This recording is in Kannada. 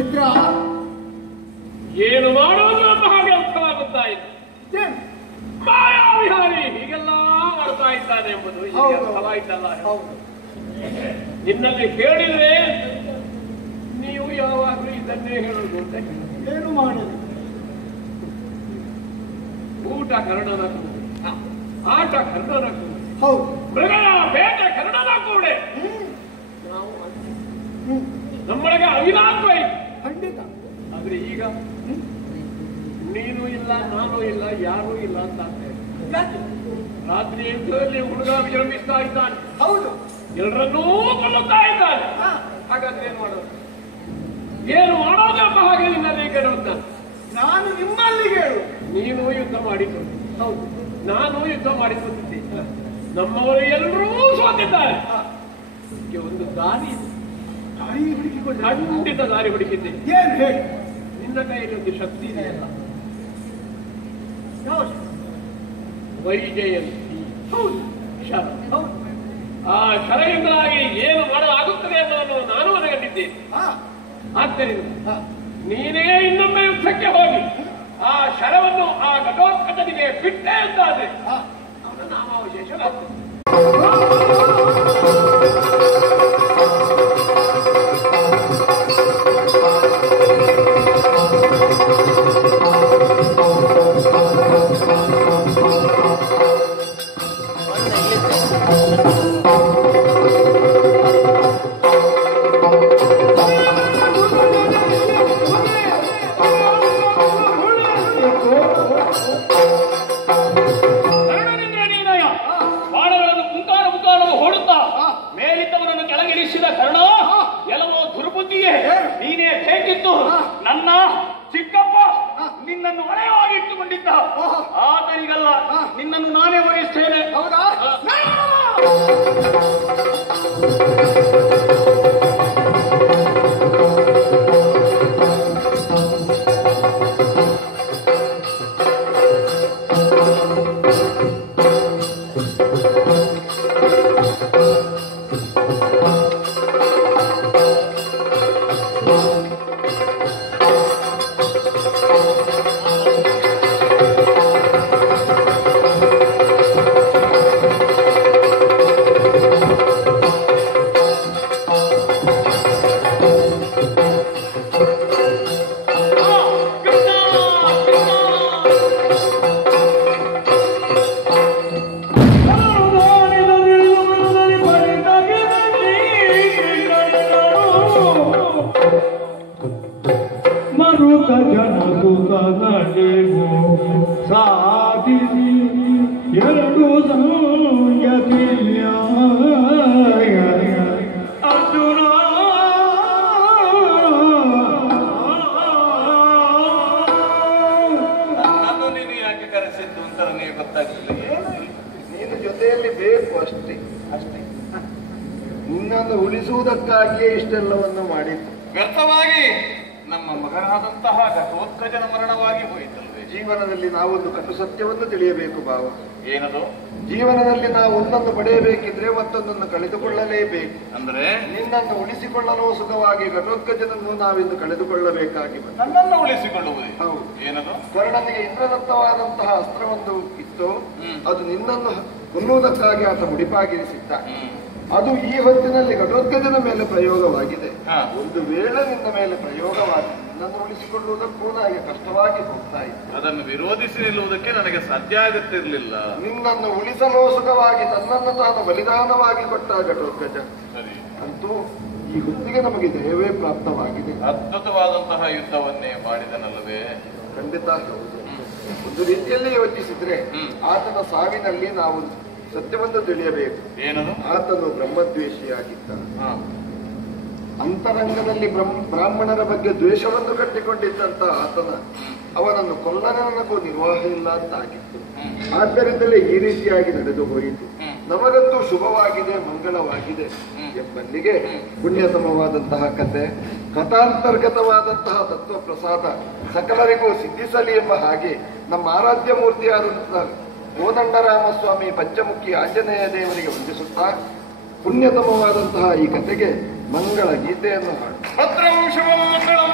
ಮಿತ್ರ ಏನು ಮಾಡೋದು ಎಂಬ ಹಾಗೆ ಅರ್ಥವಾಗುತ್ತಾ ಇದೆ. ಮಾಯಾವಿಹಾರಿ ಹೀಗೆಲ್ಲ ಮಾಡ್ತಾ ಇದ್ದಾನೆ ಎಂಬುದು ಅರ್ಥವಾಯ್ತಲ್ಲ. ನಿನ್ನಲ್ಲಿ ಹೇಳಿದ್ರೆ ನೀವು ಯಾವಾಗಲೂ ಇದನ್ನೇ ಹೇಳುವುದು ಅಂತ. ಏನು ಮಾಡಿದೆ? ಊಟ ಕರ್ಣನ ಕೂಡೆ, ಆಟ ಕರ್ಣನ ಕೂಡೆ, ಹೌದು, ಮೃಗಯ ಬೇಟೆ ಕರ್ಣನ ಕೂಡೆ. ನಾವು ನಮ್ಮೊಳಗೆ ಅವಿನಾದ್ವೈತ ಖಂಡಿತ. ಆದ್ರೆ ಈಗ ನೀನು ಇಲ್ಲ, ನಾನು ಇಲ್ಲ, ಯಾರೂ ಇಲ್ಲ ಅಂತ ರಾತ್ರಿ ಎಂಟರಲ್ಲಿ ಹುಡುಗ ವಿಜೃಂಭಿಸ್ತಾ ಇದ್ದಾನೆ. ಹೌದು, ಎಲ್ಲರನ್ನೂ ಕೊಲ್ಲುತ್ತಾ ಇದ್ದಾನೆ. ಹಾಗಾದ್ರೆ ಏನು ಮಾಡೋದು? ಏನು ಮಾಡೋದು ಎಂಬ ಹಾಗೆ ನಿನ್ನಲ್ಲಿ ಕೇಳುತ್ತಾನೆ. ನಾನು ನಿಮ್ಮಲ್ಲಿ ಹೇಳು. ನೀನು ಯುದ್ಧ ಮಾಡಿಕೊಂಡು, ಹೌದು, ನಾನು ಯುದ್ಧ ಮಾಡಿಕೊಂಡಿದ್ದೆ. ನಮ್ಮವರು ಎಲ್ಲರೂ ಸೋತಿದ್ದಾರೆ. ಒಂದು ದಾರಿ ಹುಡುಕಿಕೊಂಡು ಖಂಡಿತ ದಾರಿ ಹುಡುಕಿದ್ದೆ. ಏನ್ ಹೇಳಿ? ನಿನ್ನ ಕೈಯಲ್ಲಿ ಒಂದು ಶಕ್ತಿ ಇದೆಯಲ್ಲ, ಯಾವ? ವೈಜಯಂತಿ. ಹೌದು, ಶರ. ಹೌದು. ಆ ಶರದಿಂದಾಗಿ ಏನು ಮಾಡಲಾಗುತ್ತದೆ ಅನ್ನೋದು ನಾನು ಮನಗಂಡಿದ್ದೇನೆ. ಆದ್ದರಿಂದ ನೀನೇ ಇನ್ನೊಮ್ಮೆ ಯುದ್ಧಕ್ಕೆ ಹೋಗಿ ಆ ಶರವನ್ನು ಆ ಘಟೋತ್ಕಚನಿಗೆ ಬಿಟ್ಟೆ ಅಂತಾದ್ರೆ ಅವನ ನಾಮಾವಶೇಷವಾಗ್ತದೆ. ನನ್ನ ಚಿಕ್ಕಪ್ಪ ನಿನ್ನನ್ನು ಒಳೆಯವಾಗಿ ಇಟ್ಟುಕೊಂಡಿದ್ದ. ಆತನಿಗಲ್ಲ, ನಿನ್ನನ್ನು ನಾನೇ ವಹಿಸ್ತೇನೆ. ಹೌದಾ? ಸಾಧಿಸಿ ಎರಡು ಸಂಯತಿಯ ಅರ್ಜುನ ನನ್ನನ್ನು ನೀನು ಯಾಕೆ ಕರೆಸಿದ್ದು ಅಂತ ನನಗೆ ಗೊತ್ತಾಗಲಿಲ್ಲ. ನೀನು ಜೊತೆಯಲ್ಲಿ ಬೇಕು ಅಷ್ಟೇ ಅಷ್ಟೇ. ನಿನ್ನನ್ನು ಉಳಿಸುವುದಕ್ಕಾಗಿಯೇ ಇಷ್ಟೆಲ್ಲವನ್ನು ಮಾಡಿದ್ದು. ವ್ಯರ್ಥವಾಗಿ ನಮ್ಮ ಮಗನಾದಂತಹ ಘಟೋತ್ಕಚನ ಮರಣವಾಗಿ ಹೋಯಿತಲ್ವೇ. ಜೀವನದಲ್ಲಿ ನಾವೊಂದು ಕಟು ಸತ್ಯವನ್ನು ತಿಳಿಯಬೇಕು ಭಾವ. ಏನದು? ಜೀವನದಲ್ಲಿ ನಾವು ಒಂದನ್ನು ಪಡೆಯಬೇಕಿದ್ರೆ ಮತ್ತೊಂದನ್ನು ಕಳೆದುಕೊಳ್ಳಲೇಬೇಕು. ಅಂದ್ರೆ ನಿನ್ನನ್ನು ಉಳಿಸಿಕೊಳ್ಳಲು ಸುಖವಾಗಿ ಘಟೋತ್ಕಚನನ್ನು ನಾವಿಂದು ಕಳೆದುಕೊಳ್ಳಬೇಕಾಗಿ ಬಂತು. ನನ್ನನ್ನು ಉಳಿಸಿಕೊಳ್ಳುವುದು? ಹೌದು. ಏನದು? ಕರ್ಣನಿಗೆ ಇಂದ್ರದತ್ತವಾದಂತಹ ಅಸ್ತ್ರವೊಂದು ಇತ್ತು. ಅದು ನಿನ್ನನ್ನು ಕೊಲ್ಲುವುದಕ್ಕಾಗಿ ಆತ ಮುಡಿಪಾಗಿರಿಸಿದ್ದ. ಅದು ಈ ಹೊತ್ತಿನಲ್ಲಿ ಘಟೋತ್ಕಚನ ಮೇಲೆ ಪ್ರಯೋಗವಾಗಿದೆ. ಒಂದು ವೇಳೆ ನಿನ್ನ ಮೇಲೆ ಪ್ರಯೋಗವಾಗಿದೆ, ನಿನ್ನನ್ನು ಉಳಿಸಿಕೊಳ್ಳುವುದಕ್ಕೂ ನನಗೆ ಕಷ್ಟವಾಗಿ ಹೋಗ್ತಾ ಇತ್ತು. ಅದನ್ನು ವಿರೋಧಿಸಿ ನಿಲ್ಲುವುದಕ್ಕೆ ನನಗೆ ಸಾಧ್ಯ ಆಗುತ್ತಿರಲಿಲ್ಲ. ನಿನ್ನನ್ನು ಉಳಿಸಲು ಸುಖವಾಗಿ ತನ್ನನ್ನು ತಾನು ಬಲಿದಾನವಾಗಿ ಕೊಟ್ಟ ಘಟೋತ್ಕಚ ಸರಿ, ಅಂತೂ ಈ ಹೊತ್ತಿಗೆ ನಮಗೆ ಜಯವೇ ಪ್ರಾಪ್ತವಾಗಿದೆ. ಅದ್ಭುತವಾದಂತಹ ಯುದ್ಧವನ್ನೇ ಮಾಡಿದನಲ್ಲವೇ? ಖಂಡಿತ ಹೌದು. ಒಂದು ರೀತಿಯಲ್ಲಿ ಯೋಚಿಸಿದ್ರೆ ಆತನ ಸಾವಿನಲ್ಲಿ ನಾವು ಸತ್ಯವನ್ನು ತಿಳಿಯಬೇಕು. ಏನದು? ಆತನು ಬ್ರಹ್ಮದ್ವೇಷಿಯಾಗಿದ್ದ. ಅಂತರಂಗದಲ್ಲಿ ಬ್ರಾಹ್ಮಣರ ಬಗ್ಗೆ ದ್ವೇಷವನ್ನು ಕಟ್ಟಿಕೊಂಡಿದ್ದಂತ ಆತನ ಅವನನ್ನು ಕೊಲ್ಲನೆ ನನಗೂ ನಿರ್ವಾಹ ಇಲ್ಲ ಅಂತ ಆಗಿತ್ತು. ಆದ್ದರಿಂದಲೇ ಈ ರೀತಿಯಾಗಿ ನಡೆದು ಹೋಯಿತು. ನಮಗಂತೂ ಶುಭವಾಗಿದೆ, ಮಂಗಳವಾಗಿದೆ ಎಂಬಲ್ಲಿಗೆ ಪುಣ್ಯತಮವಾದಂತಹ ಕಥೆ, ಕಥಾಂತರ್ಗತವಾದಂತಹ ತತ್ವ ಪ್ರಸಾದ ಸಕಲರಿಗೂ ಸಿದ್ಧಿಸಲಿ ಎಂಬ ಹಾಗೆ ನಮ್ಮ ಆರಾಧ್ಯ ಮೂರ್ತಿಯಾದಂತಹ ಕೋದಂಡರಾಮಸ್ವಾಮಿ ಪಂಚಮುಖಿ ಆಂಜನೇಯ ದೇವರಿಗೆ ವಂದಿಸುತ್ತಾ ಪುಣ್ಯತಮವಾದಂತಹ ಈ ಕಥೆಗೆ ಮಂಗಳ ಗೀತೆಯನ್ನು ಹಾಡು. ಭದ್ರಂ ಶಿವಂ ಮಂಗಳಂ